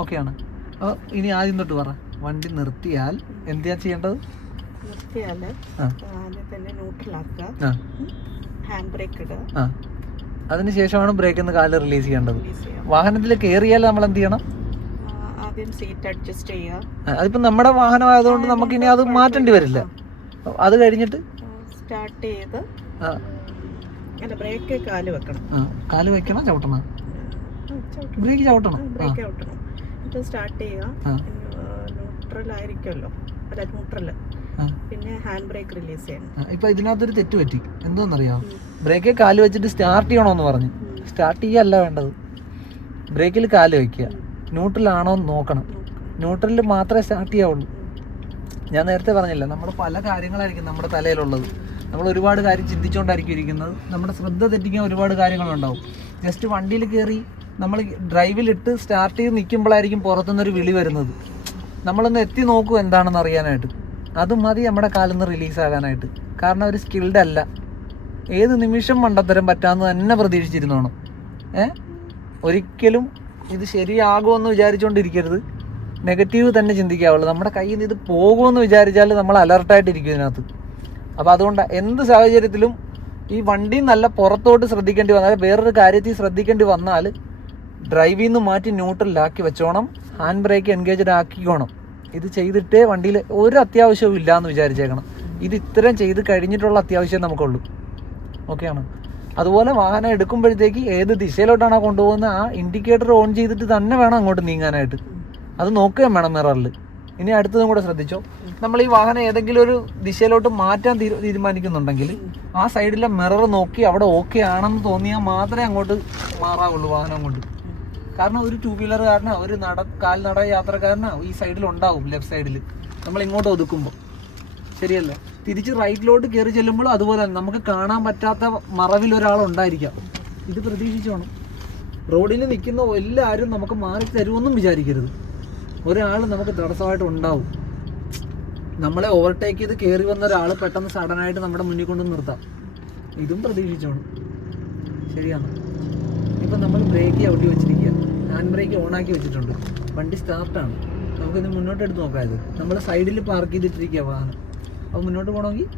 ഓക്കെയാണ്. അപ്പോൾ ഇനി ആദ്യം തൊട്ട് പറ, വണ്ടി നിർത്തിയാൽ എന്താ ചെയ്യേണ്ടത്? നിർത്തിയാൽ ആദ്യം തന്നെ ന്യൂട്രലാക്കുക, ഹാൻഡ് ബ്രേക്ക് ഇടുക, അതിനുശേഷമാണ് ബ്രേക്കിൽ നിന്ന് കാല് റിലീസ് ചെയ്യേണ്ടത്. വാഹനത്തിൽ കയറിയാൽ നമ്മൾ എന്ത് ചെയ്യണം? ആദ്യം സീറ്റ് അഡ്ജസ്റ്റ് ചെയ്യുക. അതിപ്പോൾ നമ്മുടെ വാഹനം ആയതുകൊണ്ട് നമുക്ക് ഇനി അത് മാറ്റേണ്ടി വരില്ല. അത് കഴിഞ്ഞിട്ട് സ്റ്റാർട്ട് ചെയ്ത് ബ്രേക്ക് കാല് വെക്കണം. കാല് വെക്കണം, ചവിട്ടണം, ബ്രേക്ക് ചവിട്ടണം, ബ്രേക്ക് ചവിട്ടണം. ഇത് സ്റ്റാർട്ട് ചെയ്യുക. ന്യൂട്രൽ ആയിരിക്കുമല്ലോ, അല്ല ന്യൂട്രൽ, പിന്നെ ഹാൻഡ് ബ്രേക്ക് റിലീസ് ചെയ്യണം. ഇപ്പൊ ഇതിനകത്തൊരു തെറ്റ് പറ്റി. എന്താണെന്നറിയോ? ബ്രേക്കിൽ കാല് വെച്ചിട്ട് സ്റ്റാർട്ട് ചെയ്യണമെന്ന് പറഞ്ഞു. സ്റ്റാർട്ട് ചെയ്യല്ല വേണ്ടത്, ബ്രേക്കിൽ കാല് വെക്കുക. ന്യൂട്രലാണോ എന്ന് നോക്കണം. ന്യൂട്രലിൽ മാത്രമേ സ്റ്റാർട്ട് ചെയ്യാവുള്ളൂ. ഞാൻ നേരത്തെ പറഞ്ഞില്ല, നമ്മുടെ പല കാര്യങ്ങളായിരിക്കും നമ്മുടെ തലയിലുള്ളത്. നമ്മൾ ഒരുപാട് കാര്യം ചിന്തിച്ചുകൊണ്ടായിരിക്കും ഇരിക്കുന്നത്. നമ്മുടെ ശ്രദ്ധ തെറ്റിക്കാൻ ഒരുപാട് കാര്യങ്ങളുണ്ടാവും. ജസ്റ്റ് വണ്ടിയിൽ കയറി നമ്മൾ ഡ്രൈവിലിട്ട് സ്റ്റാർട്ട് ചെയ്ത് നിൽക്കുമ്പോഴായിരിക്കും പുറത്തുനിന്നൊരു വിളി വരുന്നത്. നമ്മളൊന്ന് എത്തി നോക്കൂ എന്താണെന്ന് അറിയാനായിട്ട്. അത് മതി നമ്മുടെ കാലിൽ നിന്ന് റിലീസാകാനായിട്ട്. കാരണം ഒരു സ്കിൽഡ് അല്ല. ഏത് നിമിഷം മണ്ടത്തരം പറ്റാമെന്ന് തന്നെ പ്രതീക്ഷിച്ചിരുന്നോണം. ഒരിക്കലും ഇത് ശരിയാകുമെന്ന് വിചാരിച്ചുകൊണ്ടിരിക്കരുത്. നെഗറ്റീവ് തന്നെ ചിന്തിക്കാവുള്ളൂ. നമ്മുടെ കയ്യിൽ നിന്ന് ഇത് പോകുമെന്ന് വിചാരിച്ചാൽ നമ്മൾ അലർട്ടായിട്ടിരിക്കും ഇതിനകത്ത്. അപ്പോൾ അതുകൊണ്ട് എന്ത് സാഹചര്യത്തിലും ഈ വണ്ടി നല്ല പുറത്തോട്ട് ശ്രദ്ധിക്കേണ്ടി വന്നാൽ, വേറൊരു കാര്യത്തിൽ ശ്രദ്ധിക്കേണ്ടി വന്നാൽ ഡ്രൈവിൽ നിന്ന് മാറ്റി ന്യൂട്രലാക്കി വെച്ചോണം. ഹാൻഡ് ബ്രേക്ക് എൻഗേജ്ഡ് ആക്കിക്കോണം. ഇത് ചെയ്തിട്ടേ വണ്ടിയിൽ ഒരു അത്യാവശ്യവും ഇല്ല എന്ന് വിചാരിച്ചേക്കണം. ഇത് ഇത്രയും ചെയ്ത് കഴിഞ്ഞിട്ടുള്ള അത്യാവശ്യം നമുക്കുള്ളൂ. ഓക്കെയാണ്. അതുപോലെ വാഹനം എടുക്കുമ്പോഴത്തേക്ക് ഏത് ദിശയിലോട്ടാണോ കൊണ്ടുപോകുന്നത് ആ ഇൻഡിക്കേറ്റർ ഓൺ ചെയ്തിട്ട് തന്നെ വേണം അങ്ങോട്ട് നീങ്ങാനായിട്ട്. അത് നോക്കുകയും വേണം മിററിൽ. ഇനി അടുത്തതും കൂടെ ശ്രദ്ധിച്ചോ. നമ്മൾ ഈ വാഹനം ഏതെങ്കിലും ഒരു ദിശയിലോട്ട് മാറ്റാൻ തീരുമാനിക്കുന്നുണ്ടെങ്കിൽ ആ സൈഡിലെ മിറർ നോക്കി അവിടെ ഓക്കെ ആണെന്ന് തോന്നിയാൽ മാത്രമേ അങ്ങോട്ട് മാറാവുള്ളൂ വാഹനം കൊണ്ട്. കാരണം ഒരു 2 വീലറുകാരനോ ഒരു കാൽനട യാത്രക്കാരനോ ഈ സൈഡിൽ ഉണ്ടാവും, ലെഫ്റ്റ് സൈഡിൽ നമ്മൾ ഇങ്ങോട്ട് ഒതുക്കുമ്പോൾ. ശരിയല്ലേ? തിരിച്ച് റൈറ്റിലോട്ട് കയറി ചെല്ലുമ്പോഴും അതുപോലെ തന്നെ നമുക്ക് കാണാൻ പറ്റാത്ത മറവിൽ ഒരാളുണ്ടായിരിക്കാം. ഇത് പ്രതീക്ഷിച്ചോണം. റോഡിൽ നിൽക്കുന്ന എല്ലാവരും നമുക്ക് മാറി തരുമെന്നും വിചാരിക്കരുത്. ഒരാൾ നമുക്ക് തടസ്സമായിട്ട് ഉണ്ടാവും. നമ്മളെ ഓവർടേക്ക് ചെയ്ത് കയറി വന്ന ഒരാൾ പെട്ടെന്ന് സഡനായിട്ട് നമ്മുടെ മുന്നിൽ കൊണ്ട് നിർത്താം. ഇതും പ്രതീക്ഷിച്ചോണം. ശരിയാണ്. ഇപ്പം നമ്മൾ ബ്രേക്ക് ചവിട്ടി വെച്ചിരിക്കുക, ഹാൻഡ് ബ്രേക്ക് ഓണാക്കി വെച്ചിട്ടുണ്ട്, വണ്ടി സ്റ്റാർട്ടാണ്. നമുക്കിത് മുന്നോട്ട് എടുത്ത് നോക്കാം. ഇത് നമ്മൾ സൈഡിൽ പാർക്ക് ചെയ്തിട്ടിരിക്കുക വാഹനം. അപ്പോൾ മുന്നോട്ട് പോകണമെങ്കിൽ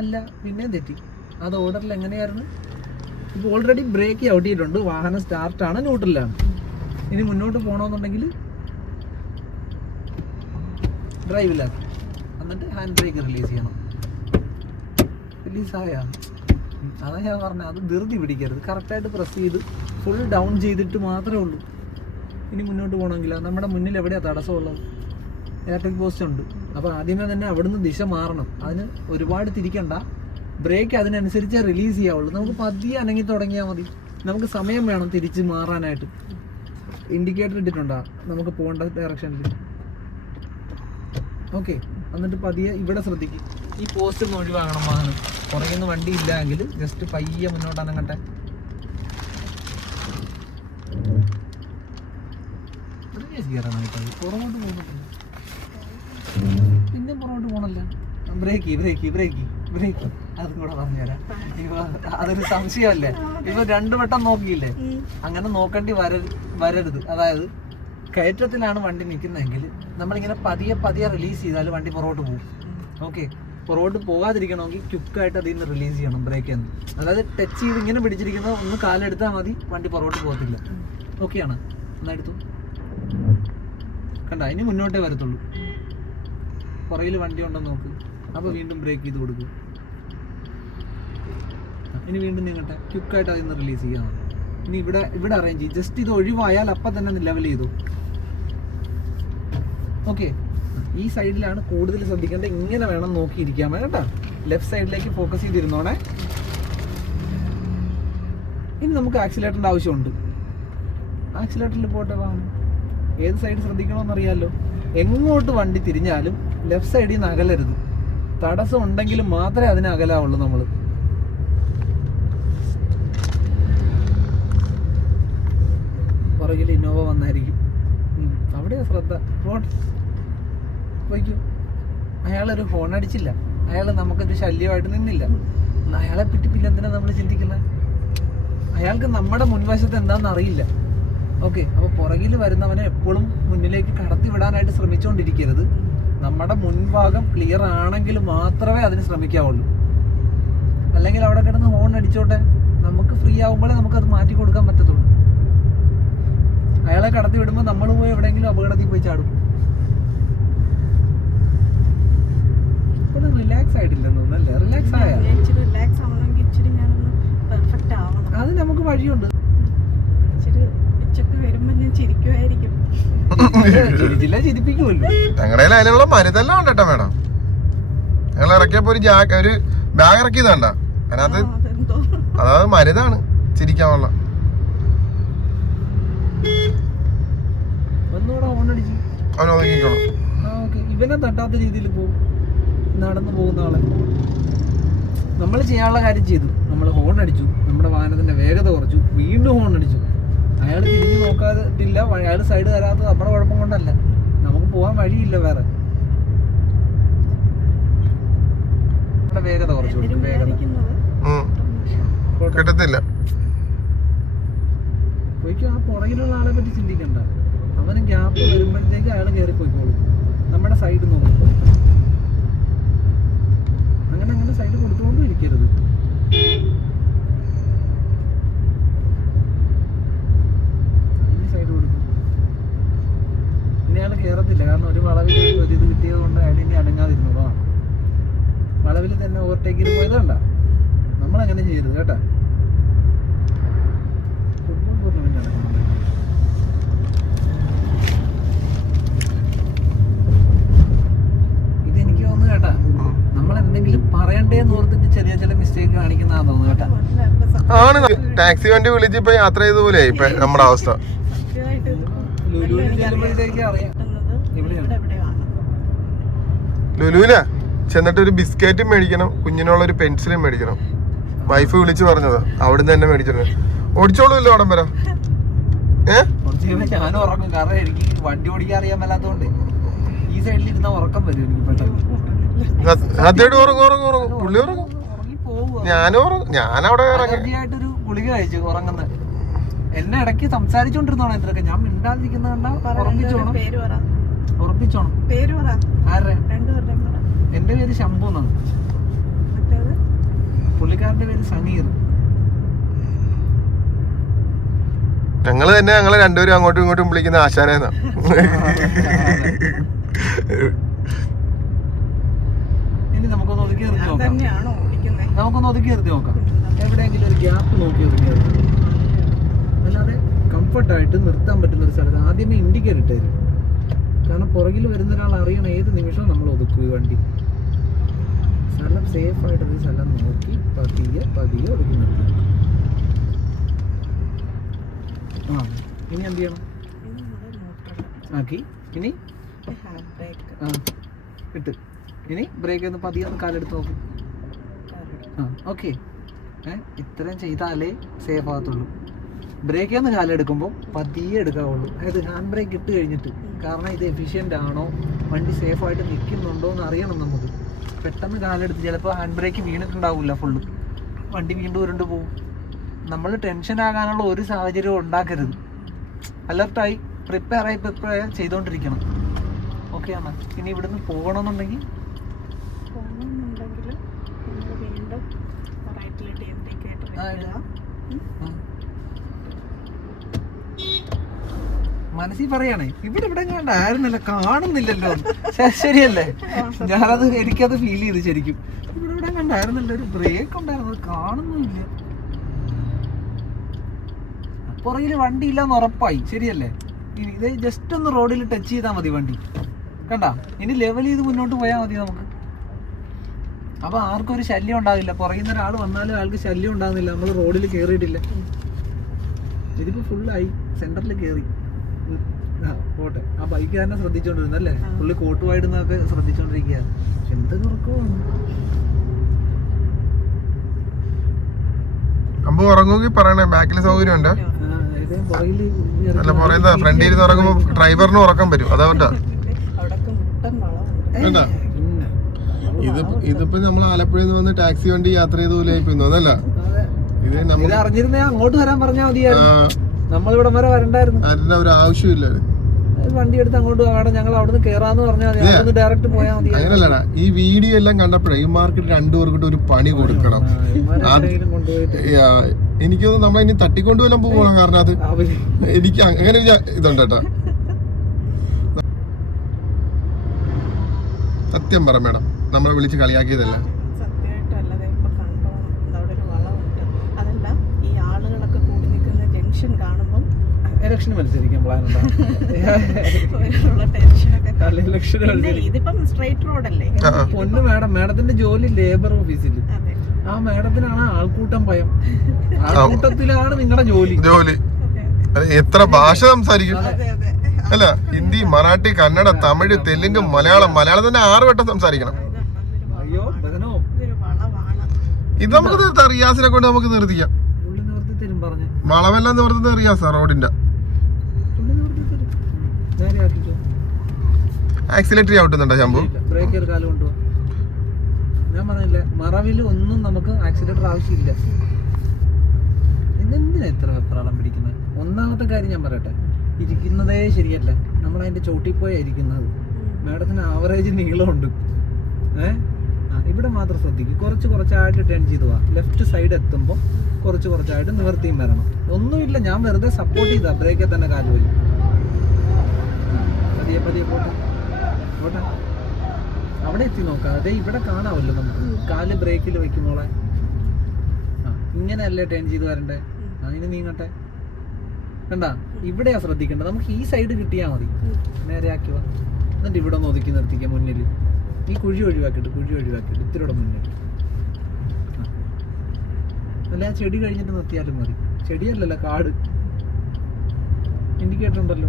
അല്ല, പിന്നെയും തെറ്റി. അത് ഓർഡറിൽ എങ്ങനെയായിരുന്നു? ഇപ്പോൾ ഓൾറെഡി ബ്രേക്ക് ചവിട്ടിയിട്ടുണ്ട്, വാഹനം സ്റ്റാർട്ടാണ്, ന്യൂട്രലാണ്. ഇനി മുന്നോട്ട് പോകണമെന്നുണ്ടെങ്കിൽ ഡ്രൈവിലാക്കി എന്നിട്ട് ഹാൻഡ് ബ്രേക്ക് റിലീസ് ചെയ്യണം. റിലീസായാ അതാ ഞാൻ പറഞ്ഞത്. അത് ധൃതി പിടിക്കരുത്. കറക്റ്റായിട്ട് പ്രസ് ചെയ്ത് ഫുൾ ഡൗൺ ചെയ്തിട്ട് മാത്രമേ ഉള്ളൂ. ഇനി മുന്നോട്ട് പോകണമെങ്കിൽ നമ്മുടെ മുന്നിൽ എവിടെയാണ് തടസ്സമുള്ളത്? ഇലക്ട്രിക് പോസ്റ്റ് ഉണ്ട്. അപ്പോൾ ആദ്യമേ തന്നെ അവിടുന്ന് ദിശ മാറണം. അതിന് ഒരുപാട് തിരിക്കണ്ട. ബ്രേക്ക് അതിനനുസരിച്ച് റിലീസ് ചെയ്യാവുള്ളൂ. നമുക്ക് പതിയെ അനങ്ങി തുടങ്ങിയാൽ മതി. നമുക്ക് സമയം വേണം തിരിച്ച് മാറാനായിട്ട്. ഇൻഡിക്കേറ്റർ ഇട്ടിട്ടുണ്ടോ നമുക്ക് പോകേണ്ട ഡയറക്ഷനിൽ? ഓക്കെ. എന്നിട്ട് പതിയെ ഇവിടെ ശ്രദ്ധിക്കും. ഈ പോസ്റ്റ് ഒന്ന് ഒഴിവാകണം വാഹനം. പുറകിൽ നിന്ന് വണ്ടി ഇല്ല എങ്കിൽ ജസ്റ്റ് പയ്യെ മുന്നോട്ട് അനങ്ങട്ടെ. പുറകോട്ട് പോകുന്നുണ്ട്, പിന്നെ പുറകോട്ട് പോകണല്ല. ബ്രേക്ക് ബ്രേക്ക് ബ്രേക്ക് ബ്രേക്ക് അതും കൂടെ പറഞ്ഞുതരാം. ഇപ്പൊ അതൊരു സംശയമല്ലേ? ഇപ്പൊ 2 വട്ടം നോക്കിയില്ലേ? അങ്ങനെ നോക്കേണ്ടി വരരുത്. അതായത് കയറ്റത്തിലാണ് വണ്ടി നിൽക്കുന്നതെങ്കിൽ നമ്മളിങ്ങനെ പതിയെ റിലീസ് ചെയ്താൽ വണ്ടി പുറകോട്ട് പോകും. ഓക്കെ. പുറകോട്ട് പോകാതിരിക്കണമെങ്കിൽ ക്വിക്കായിട്ട് അതിൽ നിന്ന് റിലീസ് ചെയ്യണം ബ്രേക്കിൽ നിന്ന്. അതായത് ടച്ച് ചെയ്ത് ഇങ്ങനെ പിടിച്ചിരിക്കുന്നത് ഒന്ന് കാലെടുത്താൽ മതി, വണ്ടി പുറകോട്ട് പോകത്തില്ല. ഓക്കെയാണ്? എന്നായെടുത്തു കണ്ട, ഇനി മുന്നോട്ടേ വരത്തുള്ളൂ. പുറകിൽ വണ്ടി ഉണ്ടെന്ന് നോക്ക്. അപ്പോൾ വീണ്ടും ബ്രേക്ക് ചെയ്ത് കൊടുക്കും. ഇനി വീണ്ടും നീങ്ങട്ടെ. ക്വിക്കായിട്ട് അതിൽ നിന്ന് റിലീസ് ചെയ്യാം. ഇനി ഇവിടെ അറേഞ്ച് ചെയ്യും. ജസ്റ്റ് ഇത് ഒഴിവായാൽ അപ്പം തന്നെ ലെവൽ ചെയ്തു. ഓക്കെ. ഈ സൈഡിലാണ് കൂടുതൽ ശ്രദ്ധിക്കേണ്ടത്. ഇങ്ങനെ വേണം നോക്കിയിരിക്കാൻ കേട്ടോ. ലെഫ്റ്റ് സൈഡിലേക്ക് ഫോക്കസ് ചെയ്തിരുന്നോണേ. ഇനി നമുക്ക് ആക്സിലേറ്ററിൻ്റെ ആവശ്യമുണ്ട്. ആക്സിലേറ്ററിൽ പോട്ടെ വാഹനം. ഏത് സൈഡ് ശ്രദ്ധിക്കണമെന്നറിയാമല്ലോ. എങ്ങോട്ട് വണ്ടി തിരിഞ്ഞാലും ലെഫ്റ്റ് സൈഡിൽ നിന്ന് അകലരുത്. തടസ്സം ഉണ്ടെങ്കിലും മാത്രമേ അതിനെ അകലാവുള്ളൂ നമ്മൾ. പുറകിൽ ഇന്നോവ വന്നായിരിക്കും. അവിടെയാ ശ്രദ്ധ. പോയിക്കോ. അയാളൊരു ഹോൺ അടിച്ചില്ല. അയാൾ നമുക്കൊരു ശല്യമായിട്ട് നിന്നില്ല. അയാളെ പറ്റി പിന്നെ എന്തിനാ നമ്മൾ ചിന്തിക്കുന്നത്? അയാൾക്ക് നമ്മുടെ മുൻവശത്ത് എന്താണെന്ന് അറിയില്ല. ഓക്കെ, അപ്പൊ പുറകിൽ വരുന്നവനെ എപ്പോഴും മുന്നിലേക്ക് കടത്തി വിടാനായിട്ട് ശ്രമിച്ചുകൊണ്ടിരിക്കരുത്. നമ്മുടെ മുൻഭാഗം ക്ലിയർ ആണെങ്കിൽ മാത്രമേ അതിന് ശ്രമിക്കാവുള്ളൂ. അല്ലെങ്കിൽ അവിടെ കിടന്ന് ഹോൺ അടിച്ചോട്ടെ, നമുക്ക് ഫ്രീ ആകുമ്പോഴേ നമുക്കത് മാറ്റി കൊടുക്കാൻ പറ്റത്തുള്ളൂ. അയാളെ കടത്തി വിടുമ്പോൾ നമ്മൾ പോയി എവിടെയെങ്കിലും അപകടത്തിൽ പോയി ചാടും. റിലാക്സ് ആയിട്ടില്ലെന്ന് തോന്നുന്നല്ലേ? റിലാക്സ് ആയ അത് നമുക്ക് വഴിയുണ്ട്. ചിരിപ്പിക്കുമല്ലോ. ഞങ്ങളുടെ അതിനുള്ള മരുന്നെല്ലാം ഉണ്ട് കേട്ടോ മേഡം. ഞങ്ങൾ ഇറക്കിയപ്പോ ഒരു ബാഗ് ഇറക്കിയതാണ്ട, അതിനകത്ത് അതായത് മരുന്നാണ് ചിരിക്കാനുള്ള. ഒന്നുകൂടെ ഹോൺ അടിച്ചു അവൻ ഒതുക്കിക്കോളും. ഇവനെ തട്ടാത്ത രീതിയിൽ പോകും. നടന്നു പോകുന്ന ആളെ നമ്മൾ ചെയ്യാനുള്ള കാര്യം ചെയ്തു. നമ്മൾ ഹോൺ അടിച്ചു, നമ്മുടെ വാഹനത്തിന്റെ വേഗത കുറച്ചു, വീണ്ടും ഹോൺ അടിച്ചു. അയാൾ തിരിഞ്ഞു നോക്കാതില്ല. അയാൾ സൈഡ് തരാത്തത് നമ്മുടെ കുഴപ്പം കൊണ്ടല്ല, നമുക്ക് പോകാൻ വഴിയില്ല വേറെ. നമ്മുടെ വേഗത കുറച്ചു കൊടുക്കും. വേഗത കിട്ടത്തില്ല. പോയിക്കും. ആ പുറകിലുള്ള ആളെ പറ്റി ചിന്തിക്കണ്ട. അവന് ഗ്യാപ്പ് വരുമ്പോഴത്തേക്ക് അയാൾ കയറി പോയിക്കോളും. നമ്മുടെ സൈഡ് നോക്കും. അങ്ങനെ സൈഡ് കൊടുത്തുകൊണ്ടും ഇരിക്കരുത്. സൈഡ് കൊടുക്കും. ഇനി അയാൾ കയറത്തില്ല. കാരണം ഒരു വളവിൽ ഒരു ഇത് കിട്ടിയത് കൊണ്ട് അയാൾ ഇനി അടങ്ങാതിരുന്നോളൂ. വളവിൽ തന്നെ ഓവർടേക്ക് ചെയ്ത് പോയത് കണ്ട. നമ്മളങ്ങനെ ചെയ്യരുത് കേട്ടാ. ഫുട്ബോൾ ടൂർണമെന്റ് ആണ്. ഇതെനിക്ക് തോന്നുന്നു കേട്ടാ, നമ്മൾ എന്തെങ്കിലും പറയണ്ടേന്ന് ഓർത്തിട്ട് ചെറിയ ചില മിസ്റ്റേക്ക് കാണിക്കുന്നതാന്ന് തോന്നുന്നു കേട്ടാ. ആണ് ടാക്സി വണ്ടി വിളിച്ച് ഇപ്പൊ യാത്ര ചെയ്ത പോലെ ഇപ്പൊ നമ്മുടെ അവസ്ഥ. ലുലുവില ചെന്നിട്ട് ഒരു ബിസ്ക്കറ്റും മേടിക്കണം, കുഞ്ഞിനുള്ള ഒരു പെൻസിലും മേടിക്കണം. വൈഫ് വിളിച്ച് പറഞ്ഞത് അവിടുന്ന് തന്നെ മേടിച്ചിട്ടുണ്ട്. ഓടിച്ചോളൂല്ലോ അവിടം വരാം. ഞാനും ഉറങ്ങും. കാരണം എനിക്ക് വണ്ടി ഓടിക്കാൻ അറിയാൻ മേലാത്തോണ്ട് ഈ സൈഡിൽ ഇരുന്ന ഉറക്കം വരും എനിക്ക് പെട്ടെന്ന്. സത്യമായിട്ട് ഉറങ്ങും പുള്ളി ഉറങ്ങും. ഞാനും ഉറങ്ങും. ഞാനവിടെ ആയിട്ടൊരു ഗുളിക കഴിച്ചു ഉറങ്ങുന്നത്. എന്നെ ഇടയ്ക്ക് സംസാരിച്ചോണ്ടിരുന്നോണം എന്തൊക്കെ. ഞാൻ മിണ്ടാതിരിക്കുന്ന കണ്ടാ ഉറപ്പിച്ചോണം. ആരുടെ? എന്റെ പേര് ശംഭു എന്നാണ്. പുള്ളിക്കാരന്റെ പേര് സമീർ. ഞങ്ങള് തന്നെ ഞങ്ങള് രണ്ടുപേരും അങ്ങോട്ടും ഇങ്ങോട്ടും വിളിക്കുന്ന ആശാനെന്നാ. ഇനി നമുക്കൊന്ന് ഒതുക്കി നിർത്തി നോക്കാം. നമുക്കൊന്ന് ഒതുക്കി നിർത്തി നോക്കാം. എവിടെയെങ്കിലും ഒരു ഗ്യാപ്പ് നോക്കി ഒതുക്കി നിർത്തി. അല്ലാതെ കംഫർട്ടായിട്ട് നിർത്താൻ പറ്റുന്ന ഒരു സ്ഥലത്ത് ആദ്യമേ ഇൻഡിക്കേറ്റർ ഇട്ടായിരുന്നു. കാരണം പുറകിൽ വരുന്ന ഒരാൾ അറിയണം ഏത് നിമിഷവും നമ്മൾ ഒതുക്കും ഈ വണ്ടി. സ്ഥലം സേഫ് ആയിട്ടൊരു സ്ഥലം നോക്കി പതിയെ ഒതുക്കി നിർത്തി. ആ ഇനി എന്ത് ചെയ്യണം? ആക്കി ഇനി ഇട്ട് ഇനി ബ്രേക്ക് ഒന്ന് പതിയെ ഒന്ന് കാലെടുത്ത് നോക്കും. ഓക്കെ, ഇത്രയും ചെയ്താലേ സേഫ് ആകത്തുള്ളൂ. ബ്രേക്ക് ഒന്ന് കാലെടുക്കുമ്പോൾ പതിയെ എടുക്കാവുള്ളൂ. അതായത് ഹാൻഡ് ബ്രേക്ക് ഇട്ട് കഴിഞ്ഞിട്ട്. കാരണം ഇത് എഫിഷ്യൻ്റ് ആണോ, വണ്ടി സേഫായിട്ട് നിൽക്കുന്നുണ്ടോ എന്ന് അറിയണം നമുക്ക്. പെട്ടെന്ന് കാലെടുത്ത് ചിലപ്പോൾ ഹാൻഡ് ബ്രേക്ക് വീണിട്ടുണ്ടാവില്ല ഫുള്ള്, വണ്ടി വീണ്ടും ഉരുണ്ട് പോകും. നമ്മൾ ടെൻഷൻ ആകാനുള്ള ഒരു സാഹചര്യവും ഉണ്ടാക്കരുത്. അലർട്ടായി പ്രിപ്പയർ ചെയ്തുകൊണ്ടിരിക്കണം. ഓക്കെ ആണ്. ഇനി ഇവിടുന്ന് പോകണമെന്നുണ്ടെങ്കിൽ മനസ്സിൽ പറയാണേ ഇവിടെ കണ്ടായിരുന്നല്ലോ, കാണുന്നില്ലല്ലോ. ശരിയല്ലേ? ഞാനത് എനിക്കത് ഫീൽ ചെയ്തു ശരിക്കും. ഇവിടെ കണ്ടായിരുന്നല്ലോ, ഒരു ബ്രേക്ക് ഉണ്ടായിരുന്നത് കാണുന്നില്ല. പുറകിൽ വണ്ടി ഇല്ലാന്ന് ഉറപ്പായി. ശരിയല്ലേ? ഇത് ജസ്റ്റ് ഒന്ന് റോഡിൽ ടച്ച് ചെയ്താൽ മതി വണ്ടി. കണ്ടാ? ഇനി ലെവൽ ചെയ്ത് മുന്നോട്ട് പോയാൽ മതി നമുക്ക്. അപ്പൊ ആർക്കും ഒരു ശല്യം ഉണ്ടാവില്ല. പുറകിൽ നിന്ന് ഒരാൾ വന്നാലും ആൾക്ക് ശല്യം ഉണ്ടാകുന്നില്ല. നമ്മൾ റോഡിൽ കയറിയിട്ടില്ല. ഇതിപ്പോ ഫുള്ളായി സെന്ററിൽ കയറി. പോട്ടെ. ആ ബൈക്കുകാരനെ ശ്രദ്ധിച്ചോണ്ടിരുന്നല്ലേ? പുള്ളി കോട്ടുവായിടുന്നൊക്കെ ശ്രദ്ധിച്ചോണ്ടിരിക്കുക. എന്തൊക്കെ ഉറക്കമാണ്. അമ്പോ ഉറങ്ങുമെങ്കിൽ പറയണേ. ബാക്കിൽ സൗകര്യം ഉണ്ട്. അല്ല പറയുന്ന ഫ്രണ്ടിൽ ഇരുന്ന് ഉറങ്ങുമ്പോ ഡ്രൈവറിന് ഉറക്കം വരും. അതുകൊണ്ടാ. ഇതിപ്പോ നമ്മൾ ആലപ്പുഴയിൽ നിന്ന് വന്ന് ടാക്സി വണ്ടി യാത്ര ചെയ്ത പോലെ ആയിപ്പോയി. അതല്ല, ഇത് ഇത് അറിഞ്ഞിരുന്നേ അങ്ങോട്ട് വരാൻ പറഞ്ഞാൽ മതിയായിരുന്നു. നമ്മളിവിടെ വരെ വരണ്ടായിരുന്നു. അതിന്റെ ഒരു ആവശ്യമില്ല. വണ്ടി എടുത്ത് അങ്ങോട്ട് അവിടെ ഞങ്ങൾ അവിടുന്ന് കേറാന്ന് പറഞ്ഞാൽ മതി, അവിടുന്ന് ഡയറക്റ്റ് പോയാൽ മതി. അങ്ങനല്ലടാ, ഈ വീഡിയോ എല്ലാം കണ്ടപ്പോഴേ ഈ മാർക്കറ്റ് രണ്ടുപേർക്കിട്ട് ഒരു പണി കൊടുക്കണം. എനിക്കൊന്നും നമ്മളെ ഇനി തട്ടിക്കൊണ്ടുവെല്ലാം പോകണം. കാരണം അത് എനിക്ക് അങ്ങനെ ഇതുണ്ട് കേട്ടാ. സത്യം പറ മേഡം, നമ്മളെ വിളിച്ച് കളിയാക്കിയതല്ല. സത്യമായിട്ടല്ലാതെ ഇപ്പൊ കണ്ടോ അവിടെ ഒരു വളമുണ്ട്. അതല്ല, ഈ ആളുകളൊക്കെ കൂടി നിൽക്കുന്ന ജംഗ്ഷൻ കാണുമ്പോൾ ഇലക്ഷന് മത്സരിക്കാൻ പ്ലാൻ ഇതിപ്പം സ്ട്രൈറ്റ് റോഡല്ലേ. പൊന്നു മേഡം, മേഡത്തിന്റെ ജോലി ലേബർ ഓഫീസിൽ. ആ മേഡത്തിനാണ് ആൾക്കൂട്ടം ഭയം. ആൾക്കൂട്ടത്തിലാണ് നിങ്ങളുടെ ജോലി. എത്ര ഭാഷ സംസാരിക്കും അല്ല? ഹിന്ദി, മറാഠി, കന്നഡ, തമിഴ്, തെലുങ്ക്, മലയാളം. മലയാളം തന്നെ 6 വട്ടം സംസാരിക്കണം. അയ്യോ ബഹനോ, ഇത് നമുക്ക് റിയാസിനെ കൊണ്ട് നമുക്ക് നിർത്തിക്കാം. വളമെല്ലാം നിവർത്തുന്നത് റിയാസാ റോഡിന്റെ. ആക്സിലേറ്റർ ചവിട്ടുന്നുണ്ടോ ശംഭു? ബ്രേക്ക് കാലം കൊണ്ടുപോ. ഞാൻ പറഞ്ഞില്ലേ, മറവിൽ ഒന്നും നമുക്ക് ആക്സിലേറ്റർ ആവശ്യമില്ല. ഇതെന്തിനാ ഇത്ര വെപ്രാളം പിടിക്കുന്നത്? ഒന്നാമത്തെ കാര്യം ഞാൻ പറയട്ടെ, ഇരിക്കുന്നതേ ശരിയല്ല. നമ്മൾ അതിന്റെ ചോട്ടിൽ പോയാ ഇരിക്കുന്നത്. മാഡത്തിന് ആവറേജ് നീളമുണ്ട്. ഇവിടെ മാത്രം ശ്രദ്ധിക്കും. കുറച്ചായിട്ട് ടേൺ ചെയ്ത് പോവാ. ലെഫ്റ്റ് സൈഡ് എത്തുമ്പോൾ കുറച്ചായിട്ട് നിവർത്തിയും വരണം. ഒന്നുമില്ല, ഞാൻ വെറുതെ സപ്പോർട്ട് ചെയ്താ. ബ്രേക്കിൽ തന്നെ കാല് പോയി. പതിയെ പോട്ടെ. അവിടെ എത്തി നോക്കാം. അതെ, ഇവിടെ കാണാമല്ലോ നമുക്ക്. കാല് ബ്രേക്കിൽ വെക്കുമ്പോളെ ഇങ്ങനെയല്ലേ ടേൺ ചെയ്ത് വരണ്ടേ. അതിന് നീങ്ങട്ടെ. കണ്ടാ, ഇവിടെയാ ശ്രദ്ധിക്കേണ്ടത്. നമുക്ക് ഈ സൈഡ് കിട്ടിയാൽ മതി. നേരെ ആക്കിവാ. എന്നിട്ട് ഇവിടെ ഒന്ന് ഒതുക്കി നിർത്തിക്കുക മുന്നിൽ. ഈ കുഴി ഒഴിവാക്കിയിട്ട് ഇത്തിരിയുടെ മുന്നിൽ. അല്ല, ആ ചെടി കഴിഞ്ഞിട്ട് നിർത്തിയാലും മതി. ചെടിയല്ലല്ലോ, കാട്. ഇൻഡിക്കേറ്റർ ഉണ്ടല്ലോ.